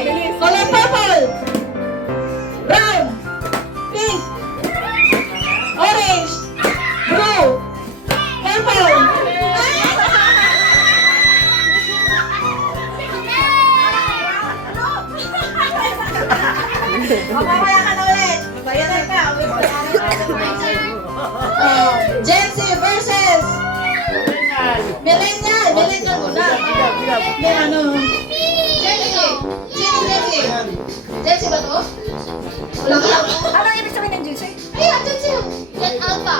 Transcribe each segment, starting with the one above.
Color purple. Brown. Pink. Orange. Blue. Purple. Mamaya ka na ulit. Bayaran ka. Jency versus Millennial. Millennial muna. May ano? Jency. Sino Jency? Jency ba to? Wala ka? Anong ibig sabihin ng Jency? Ayan, Jency. Gen Alpha.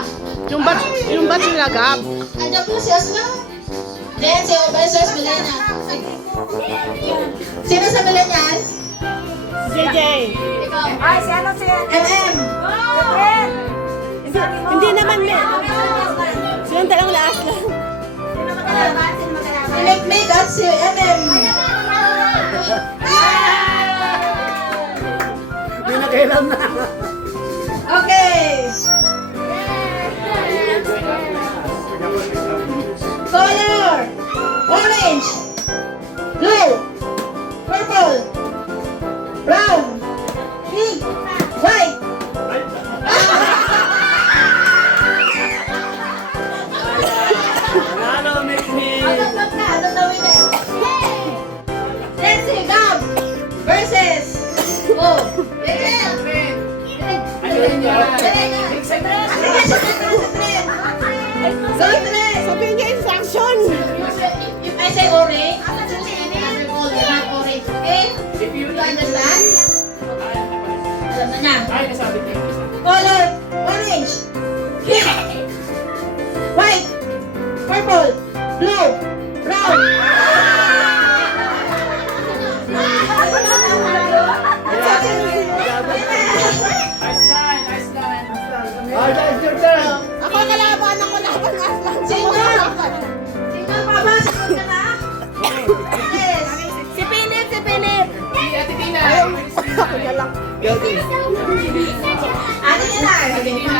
Yung batch nila, Gab. Andiyan po si Asma. Jency versus Millennial. Sino sa Millennial? JJ. Ay, si ano si... MM. Hindi naman may. Silang talang last lang. Si Mikmik at si MM. Hindi na kailan na. Okay. Color. Orange. Blue. Purple. Brown. Pink. White. Ano, Mikmik? Agad na. Ano na winner? Jency, Gab. Versus. Oh. Rachel. Go, Tren. Sabihin niya instruction. If I say orange, choose any other color, not orange, okay? You understand? Alam na niya. Ay, nasabi ko. Color, orange, pink, white, purple, blue, brown. Nice line, nice line. Ay, guys, your turn. Ako kalaban, ako laban aslan. Single! Single pa ba? Single ka na? Yes. Si Pinip, si Pinip. Si Ate Tina. Ako na lang. Ano yan na? Ate Tina.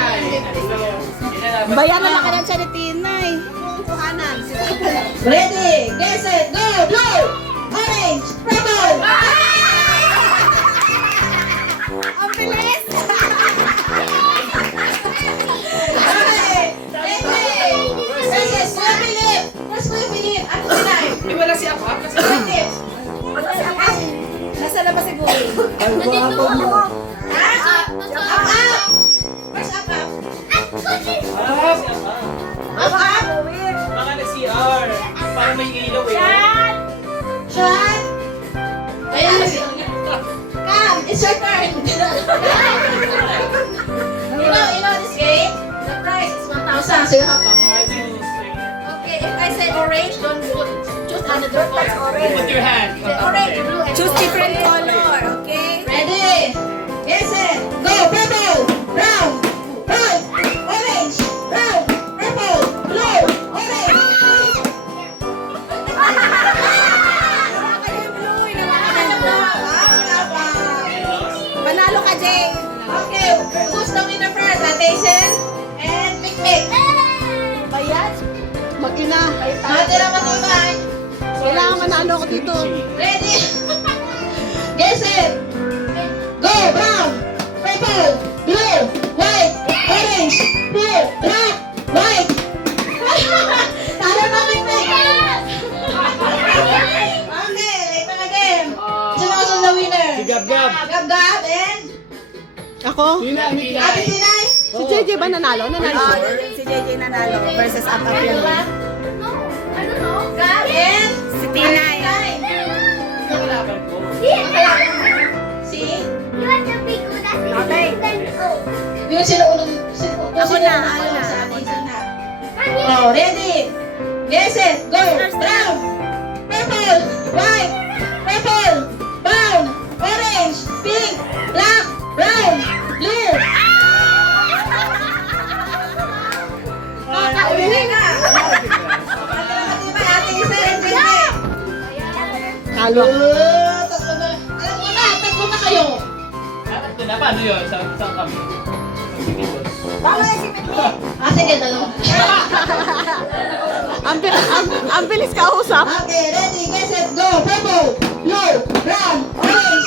Bayan naman ka ng Charitina eh. Kuhanan, si Papa lang. Ready, get set, go, blue, orange, purple. Ang bilis! Okay, ready. Versus Kuya Philip. Where's Kuya Philip? Ano sila? Di wala si Apa? Kasi Philip. Nasa labas siguro. ay, guwapo mo. Ha? Up, up. Where's up, up? Up, up. Baka nag-CR. Parang may ilaw eh. Shot. Ayan. Come, it's your turn. You know this game? The prize is 1,000, so you have to. Okay, if I say orange, don't choose another color. Put your hand. Say orange, blue, and Choose gold. different color, okay? Ready? Get set. Go, purple, brown, white, orange, brown, purple, blue, orange. Panalo ka, Jay. Okay, who's the winner first? Attention and Mikmik. Bayan? Mag-ina. Matira matibay. Kailangan manalo ko dito. Ready? Get set. Go, brown, purple, blue, white, orange, blue, black, white. Talo na Mikmik. Okay, later again. Sino ang the winner? Si Gab-Gab. Gab-Gab and Ako? Tina, Tina. Ate Tinay. Si JJ ba nanalo? Nanalo siya. Si JJ nanalo versus Apa yun. Gab and Si Tinay. Kalaban ko. Si? Okay. Yung sino unang Ako na, sa ako na. atin na. Oh, ready? Get set, go! Brown, purple, white, purple, brown, orange, pink, black, brown, blue. Nakawili na. Matibay, ate isa rin din. Talo. Tatlo na. Alam mo na, tatlo na kayo. Ito na, paano yun? Saan kami? Sige, dalawa. Ang bilis kausap. Okay, ready, get set, go! Purple, blue, brown, orange,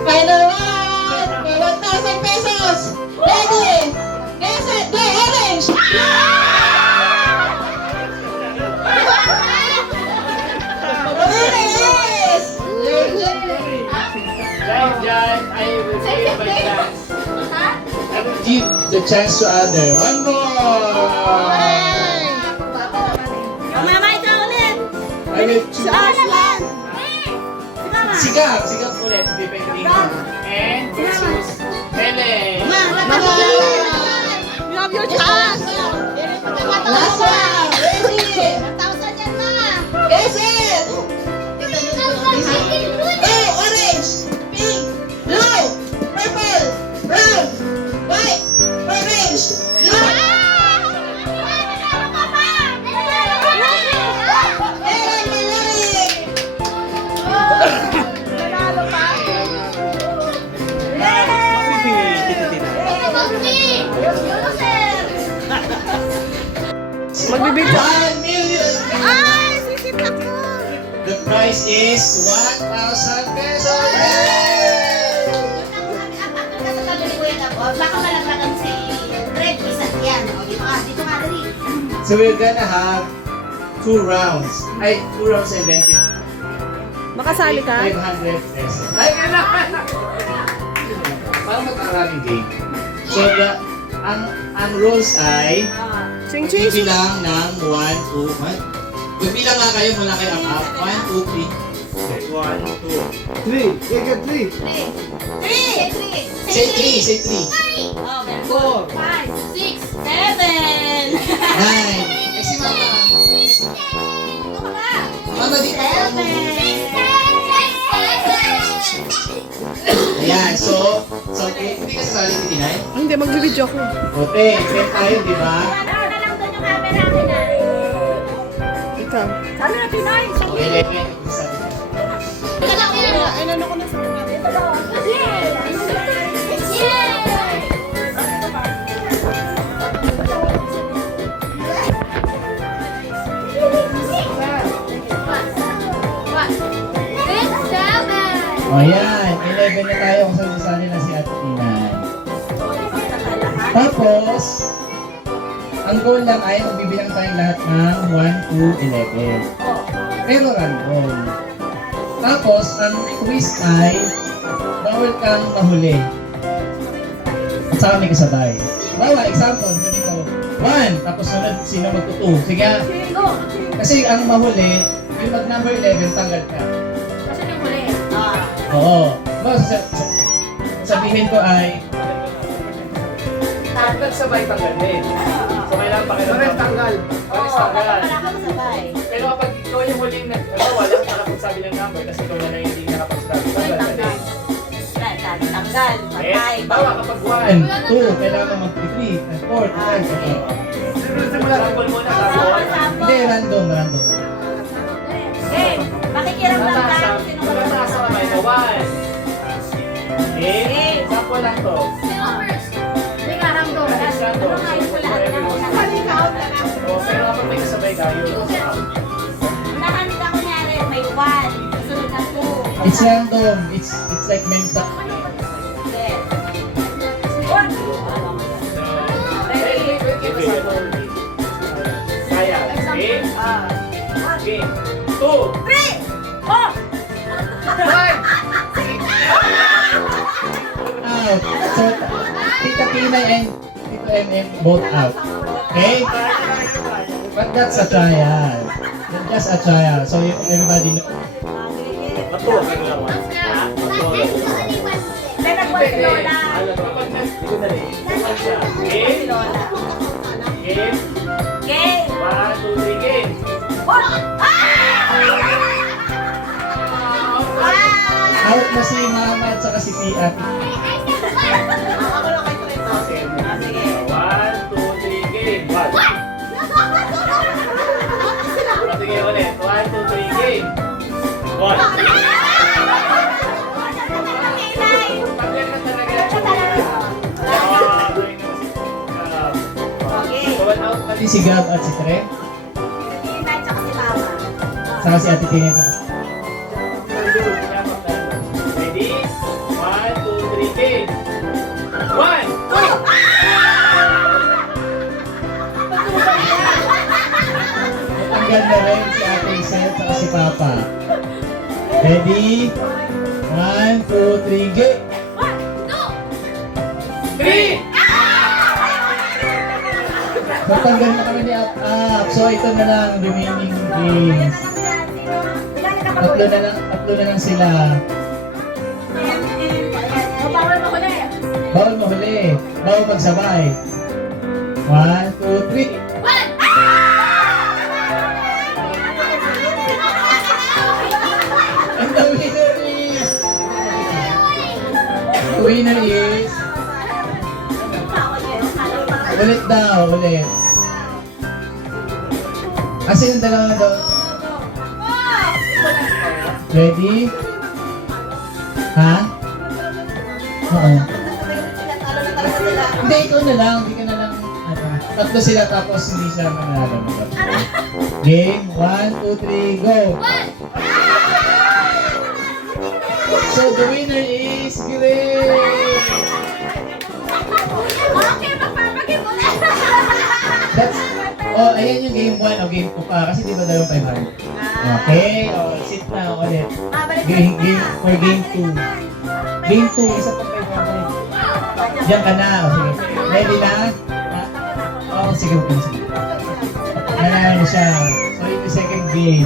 Final round! May 1,000 pesos! Ready! Get set, go! Orange! Orange! Jan, I will give my chance. I will give the chance to other. One more. Mama, ikaw ulit. I will choose. Aslan. Sigap ulit. Hindi pa yung and choose Helen. You have your chance. Last one! Ready! 1,000 yan, ma. Get set! Go! Orange! Pink! Blue! Purple! Brown! White! Orange! Blue! Hey, Malari! Magbibigay. 1 million. Ay, sisip ako. The price is 1,000 pesos. Yay! Baka malaglagan si Red Isat yan. O, dito ka, dali. So we're gonna have 2 rounds. Ay, 2 rounds and then Makasali ka? 500 pesos. Ay, parang magkakaraming game. So ang rules ay Ching ching. bibilang ng 1, 2, 1. Bibilang nga kayo mula kay up. 1, 2, 3. 1, 2, 3. You got 3. 3! Say 3, say 3. 4, 5, 6, 7! 9. Eh si Mama. Mama dito. Ayan, so hindi ka sasali si Tinay? Hindi, magbibidyo ako. Okay, fair tayo, di ba? Ikaw. Sabi na Pinoy! Okay, Lepe. Sabi ko. Ay, ano ko na sa O yan, 11 na tayo kung saan sasali na si Ate Tinay. Tapos, ang goal lang ay magbibilang tayong lahat ng 1 to 11. Pero random. Tapos, ang twist ay bawal kang mahuli. At saka may kasabay. Bawa, example, sabi ko, 1, tapos sunod sino magtutu. Sige nga. Kasi ang mahuli, yung mag number 11, tanggal ka. Oo. No, sabihin ko ay pag nagsabay tanggal din. So kailangan pakiramdam. Tanggal. Tanggal. Pero kapag ikaw yung huling wala kang nakapagsabi ng number kasi ikaw na lang hindi nakapagsabi. Tanggal. Tanggal, patay. Bawa kapag 1, 2, kailangan mag-3, 4, 5. Sample muna tapos. Hindi, random. Makikiram lang ka kung sino ka Magkataas ang kamay mo. 1. Okay. Sample lang to. So, pero kapag may kasabay kayo, Nahanit ako nyari, may 1, sunod na 2. it's random. It's like mental. Kaya, game. Game. 2. Oh! Out. So, Tita Pinay and Tito MM both out. Okay? But that's a trial. That's just a trial. So, everybody know. Then nagbuhay si Lola. Game. Game. Game! 1, 2, 3, game. Out na si Mama at saka si Tia. 1, 2, 3, game. 1. Sige ulit. 1, 2, 3, game. 1. Si Gab at si Tre. Saka si Ate Tina. Ready? 1, 2, 3, game! 1! Tanggal na rin si Ate Isel at si Papa. Ready? 1, 2, 3, game! 3! So, tanggal na kami ni Up. So, ito na lang remaining games. Tatlo na lang sila. Bawal mahuli. Bawal magsabay. 1, 2, 3. And the winner is... Ulit daw, ulit. Kasi yung dalawa daw. Ready? Ha? Oo. Hindi, ikaw na lang. Hindi ka na lang. Tatlo sila tapos hindi siya manalo. Game, 1, 2, 3, go! So the winner is Grace! That's, oh, ayan yung game 1 o game 2 pa. Kasi di ba dalawang 500? Okay, oh, sit na ulit. Game for game 2. Game 2, isa pa 500. Diyan ka na. O, sige. Ready na? Oo, sige. Sige. Nanalo siya. So, ito yung second game.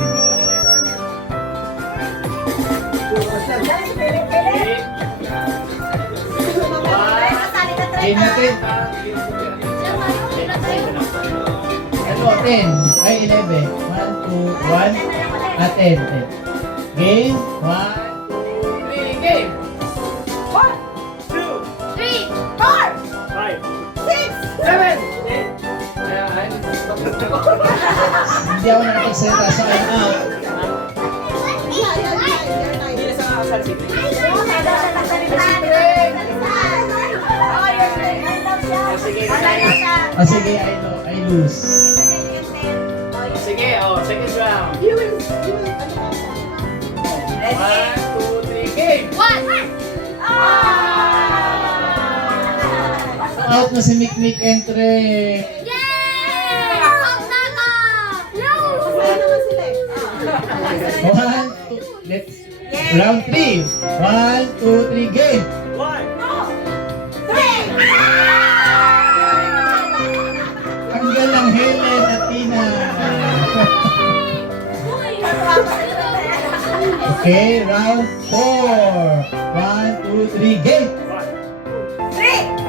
Game natin. Ano, 10. Ay, 11. 1, 2, 1. Ah, 10. Game. 1, 2, 3, game. 2, 5, 7, 8. Hindi ako nakapagsalita sa kanya. Ah, sige, I lose. Sige, oh, second round. 1, 2, 3, game! Out na si Mikmik entry. One, two, let's round 3. 1, 2, 3, game. 1, Tanggal ng Helen at Tina. Okay, round 4. 1, 2, 3, game.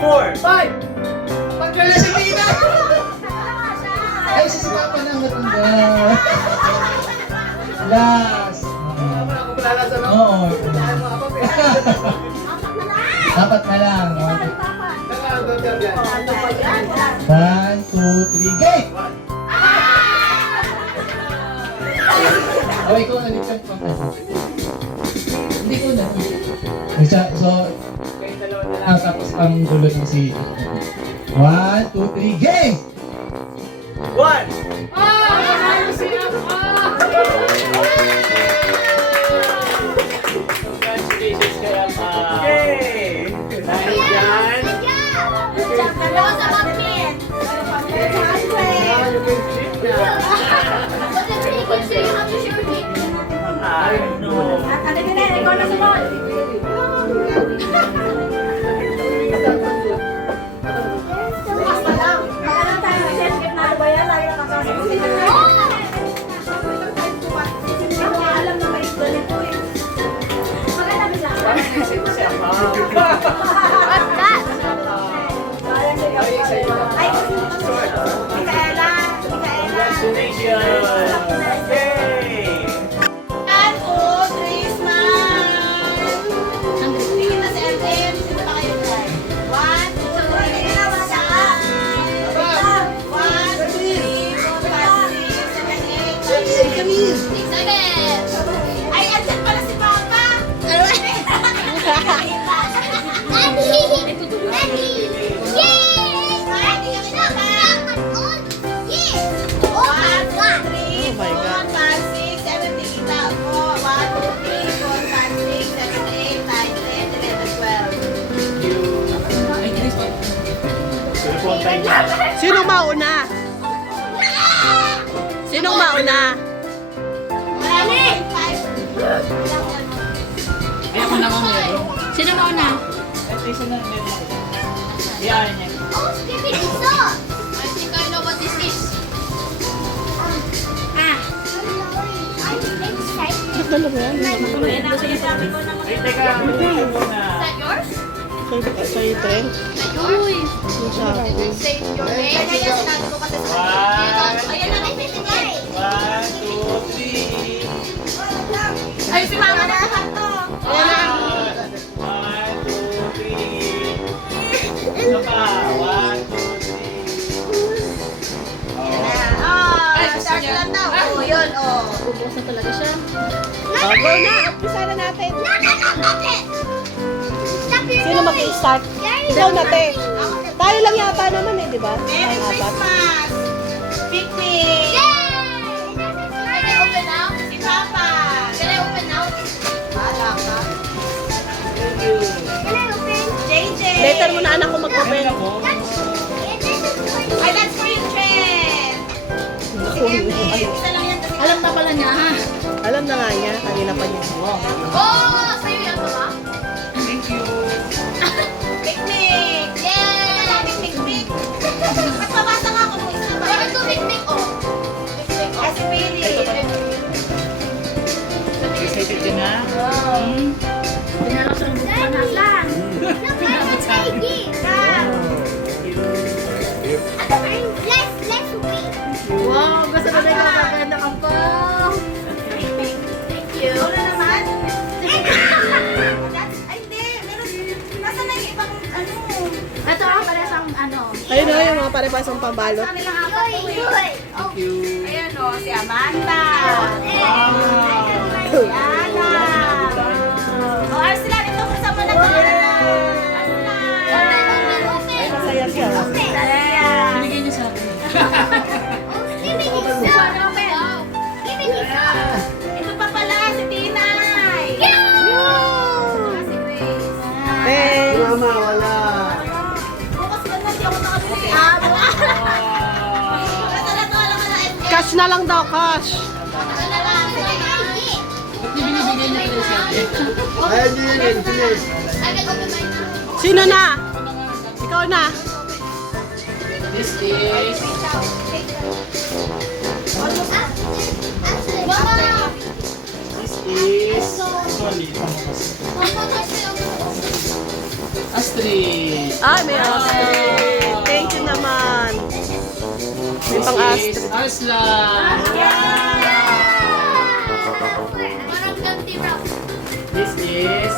4, 5. Tanggal na si Tina. Ay, si Papa na ang natanggal. Last. Oo. Dapat na lang. 1, 2, 3, game. Oh, ikaw na dito pa. Hindi ko na. So, tapos ang dulo ng si... 1, 2, 3, game! 1. Congratulations kay Ama. Yay! Dahil dyan, I know. Congratulations! Yay! mauna? Sinong mauna? Kaya ako naman meron. Sino mauna? Ito isa na meron. Iyan niya. I think I know what this is. Dala mo yan. Ayun ako yung sabi ko na Ay, teka. Muna. That yours? Sa'yo, Trent. That yours? Yung sa akin. Say your name. Ayan, sinabi ko kasi sa One. Ayan na, may 59. 1, 2, 3. Ay, si mama na lahat to. Ayan na. 1, 2, 3. Isa pa. 1, 2, 3. Ah, start lang daw. Oh, yun, oh. Bubusa talaga siya. Oh, go na. Umpisa na natin. Sino mag-i-start? Ikaw na, te. Tayo lang yata naman eh, di ba? Merry Ang apat. Christmas! Picnic! Can I open now? Si Papa! Can I open now? Wala ka. JJ! Later mo na anak ko mag-open. Ayan ako. Ay, that's for you, Trent! Isa lang yan kasi. Alam na pala niya, ha? Alam na nga niya, kanina pa niya. Oh, sa'yo yan, mama? Thank you. Picnic! Yay! Picnic! Mas mabasa nga ako nung isa ba? Bakit to picnic, oh? Picnic, oh. Kasi Billy. Excited ka na? Pinalak sa mga panaslan. Wow, gusto ko na yung maganda ka po. Thank you. Wala naman? Ay, hindi. Meron. Nasa na yung ibang ano? Ito, para sa ano. Ayun na, yung mga pare-pasang pambalot. Sa kanilang apat po eh. Thank you. Ayan o, si Amanda. Wow. Yana. O, Arslan, ito kasama na ko. Ay, masaya siya. Binigay niyo sa akin. Ito pa pala, si Tinay. Si Grace. Thanks. Mama, wala. Bukas ka na, di ako nakabili. Basta na to, alam ka na. Cash na lang daw, cash. Sino na? Ikaw na. This is... This is... Solid. Astrid. Ay, may Astrid. Thank you naman. May pang This is Astrid. Arslan. Parang ganti raw. This is...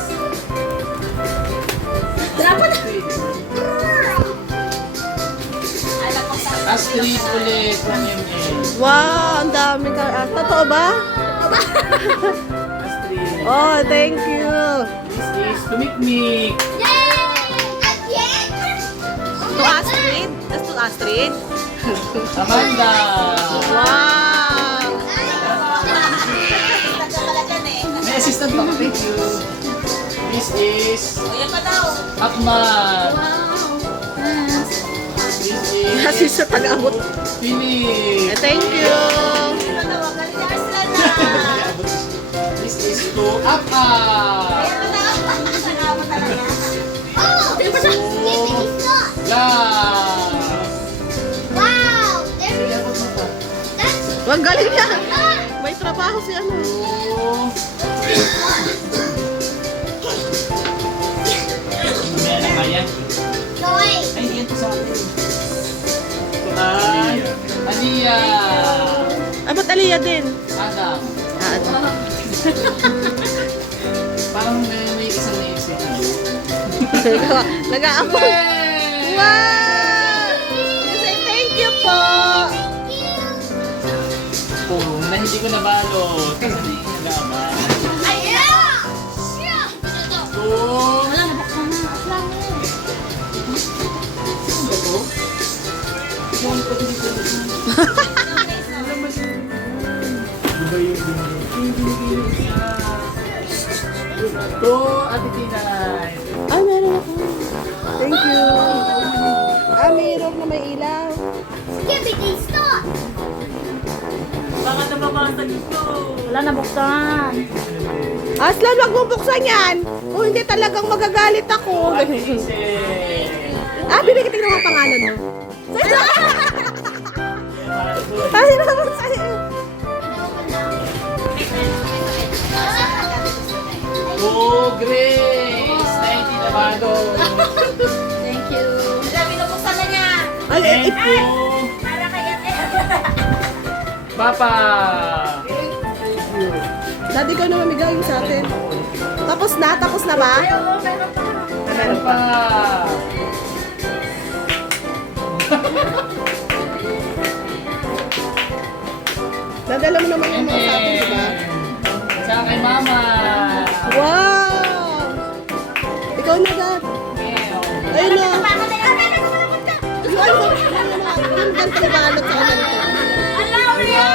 Astrid ulit from ML. Wow, ang dami ka. Totoo ba? Astrid. Oh, thank you. This is Tumikmik. To Astrid? That's to Astrid? Amanda. Wow! Nagka pala dyan eh. May assistant ba? Thank you. This is O, yan pa daw. Akmal. This is Kasi sa taga-abot. Philip. Thank you. Sino na, wag galing si Arslan na. This is to Apa. Ayan na na. Nakama talaga. La. Wag galing yan. May trabaho si ano. Mamaya na kaya. Ay, hindi yan to sa akin. Ito ay Aliyah. Ay, ba't Aliyah din? Adam. Ah, ano? Parang may isang naisip. Nag-aamon. Wow! Say thank you po. Oh, na hindi ko nabalot. Kasi hindi nagama. Oh. To Ate Tinay. Ay, meron ako. Thank you. Ah, mayroon na may ilaw. Wala na buksan. Aslan, wag mo buksan yan. Kung hindi talagang magagalit ako. Binigyan tingnan mo ang pangalan mo. Tayo naman sa'yo. Oh, Grace! 90 na bago. Thank you. Wala, binubuksan na niya. Ay, Thank you. Para kay Ate. Papa! Daddy ka na mamigay sa atin. Tapos na ba? Ay, oo, meron pa. Meron pa. Nadala mo naman yung mga sa atin, di ba? Sa kay Mama. Wow! Ikaw na, Dad. Ayun na. Mama na yan. Ay, nagsasalapot ka. Yung ganito na balot sa kanila. Alaw niya.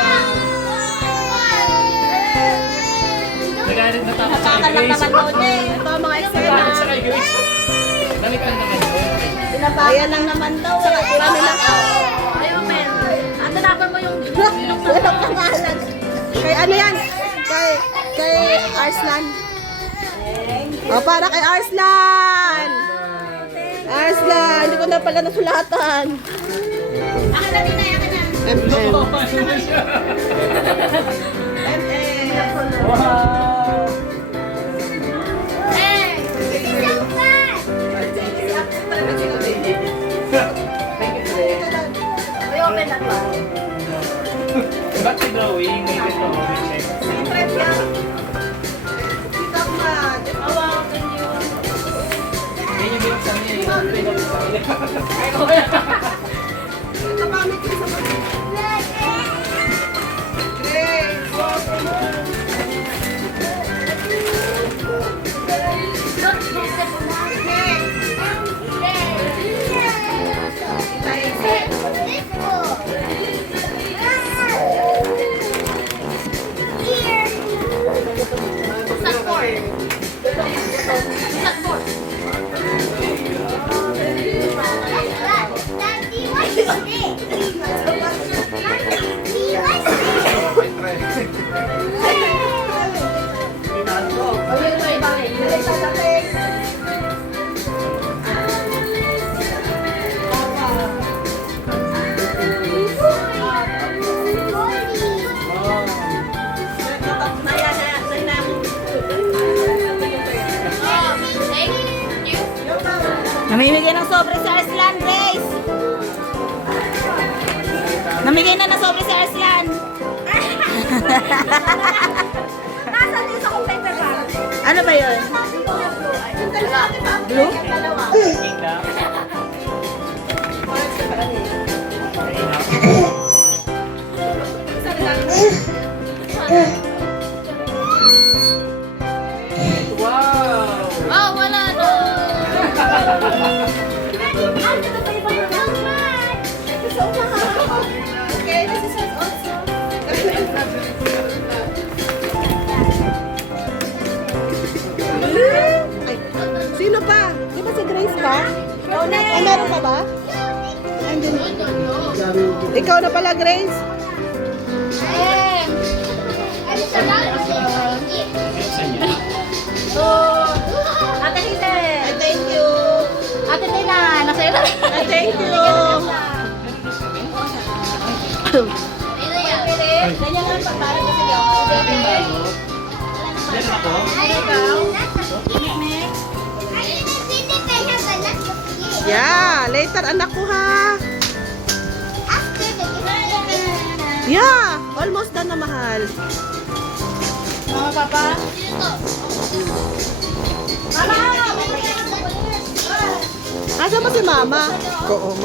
Nagalit na takot sa kay Nakakalak Grace. naman daw niya eh. Ito ang mga Takot eksena. sa kay Grace. Damit lang naman. Ayan lang naman daw. Marami lang. Ayaw, men. Atanapan mo yung... Walang pangalan. Kay ano yan? Kay Arslan. Para kay Arslan. Arslan, hindi ko na pala nasulatan. Akin na din na, akin na. MM. Wow! Eh! May open na ba? Ba't si drawing? May ganito. May check. Oh, thank you. Yan yung binuksan niya. Yung binuksan niya. Namimigay ng sobre si Arslan, Grace! Namigay na ng sobre si Arslan! Nasaan yung sa kong paper bag? Ano ba yun? Blue? Wow! Oh, wala no! Okay, this is also. Ay, sino pa? Di ba si Grace pa? Ay, meron pa ba? Andun. Ikaw na pala, Grace. Binuksan niya. Ate Hile! Ay, thank you. Ate Tina! Nasa'yo na! Ay, thank you. Ganyan nga pa para kasi ako. Meron ako. Yeah, later anak ko ha. Yeah, almost done na mahal. Mama, Papa? Mama! Asa mo si Mama? Oo,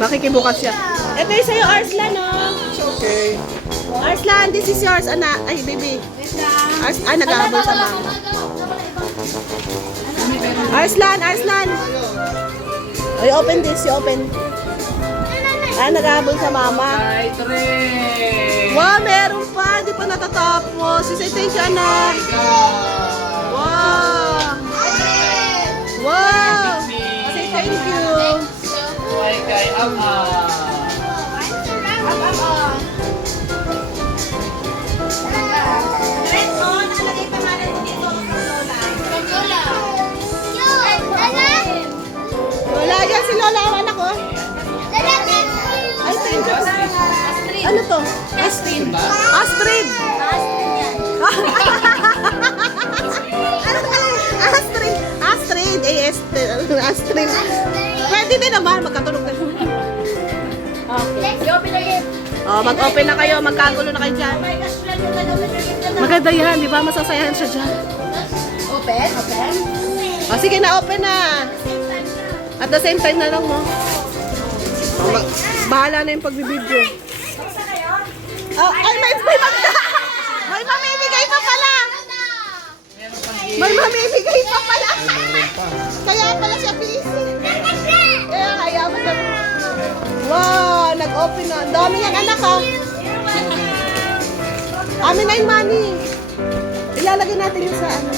makikibukas siya. Ito yung sa'yo, Arslan, oh. Okay. Arslan, this is yours, anak. Ay, baby. Nag-aabol sa Mama. Arslan, Arslan. Ay, open this, you open. Nag-aabol sa Mama. Ay, Tre! Wow, meron pa. Hindi pa natatapos. Say thank you, anak. Wow. Wow. Say thank you. Ay, kay Ama. Astrid ba? Astrid. Astrid. Astrid. Astrid. Pwede din naman. Magkatulog na. I-open na yun. Oh, mag-open na kayo. Magkagulo na kayo dyan. Oh my gosh, lang yung nag-open na yun. Maganda yan. Di ba? Masasayahan siya dyan. Open? Open? O, sige na. Open na. At the same time na lang mo. Oh, bahala na yung pagbibidyo. Oh, ay, may mamimigay pa pala. May mamimigay pa pala. Kaya pala siya busy. Kaya kaya mo sa... Wow, nag-open na. Ang dami niyang anak ha. Amin na yung money. Ilalagay natin yung sa ano.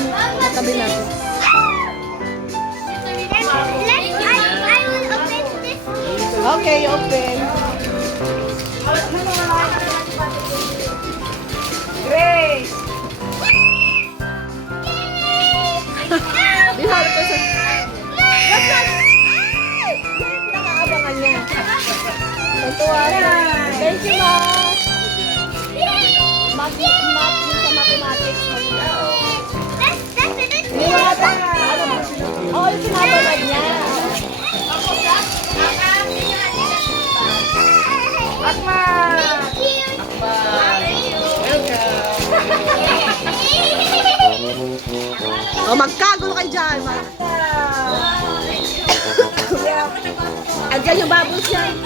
Tabi natin. Okay, open. Grace! Di harap ko sa... Nakaabangan niya. Natuwa siya. Thank you, Ma. Math sa mathematics. Oo, yung pinapanood niya. O, magkagulo kayo dyan. Andyan yung bubbles yan.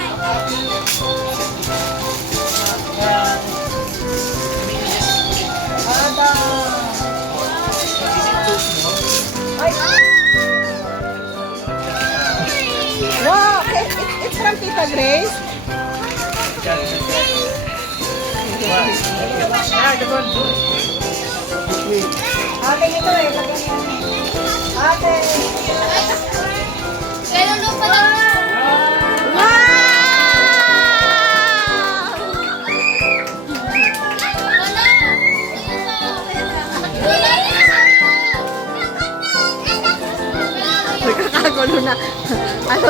Wow, it's from Tita Grace. Ate, ito eh. Ate! Kaya lupa lang. Wow! Nagkakagulo na. Ano?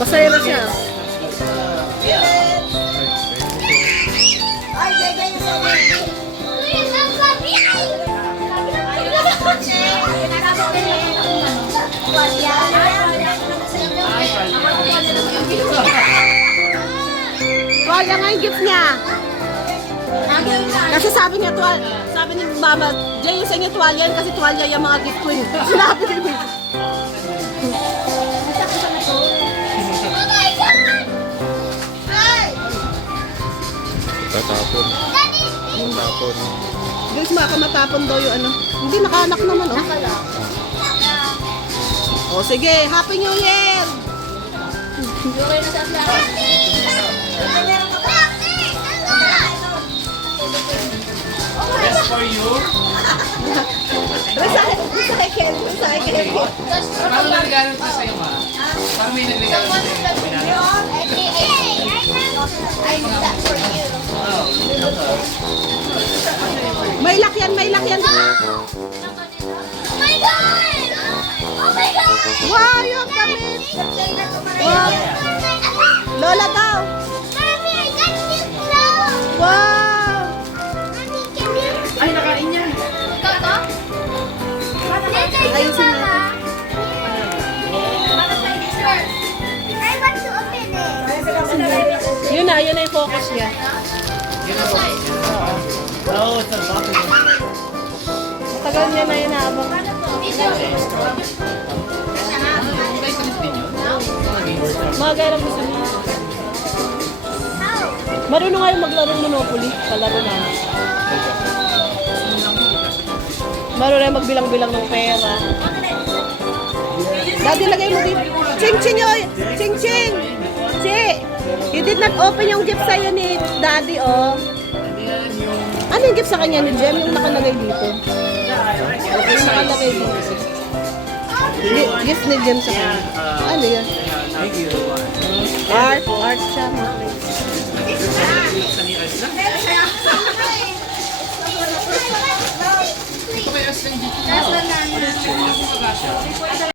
Masaya na siya. Ay, gaya yung sabi. Tuwalya nga yung gift niya. Kasi sabi niya sabi ni Mama, Jay, yung sa inyo tuwalya yan kasi tuwalya yung mga gift ko yun. Sinabi ni Mama. Tatapon. Tatapon. Guys, makamatapon daw yung ano. Hindi, nakaanak naman, oh. O, sige. Happy New Year! That's for you. Rasa kay Ken. Rasa kay Ken. Paano nagregalo ito sa'yo, ma? Paano may nagregalo ito sa'yo? May lakyan, may lakyan. Wow, yung damit. Wow. Lola daw. Wow. Ay, nakain niya. Ayusin natin. Yun na yung focus niya. No, it's a bucket. Matagal niya na inaabang. Mga gayang gusto niya. Marunong nga yung maglaro ng Monopoly. Palaro namin. Marunong yung magbilang-bilang ng pera. Daddy, lagay mo dito. Ching-ching yun! Ching-ching! Chi! You did not open yung gift sa'yo ni Daddy, oh. Ano yung gift sa kanya ni Jem? Yung nakalagay dito. Yung nakalagay dito. Gift ni Jem sa kanya. Ano yan? Thank you. Art siya. Ito kaya That's banana.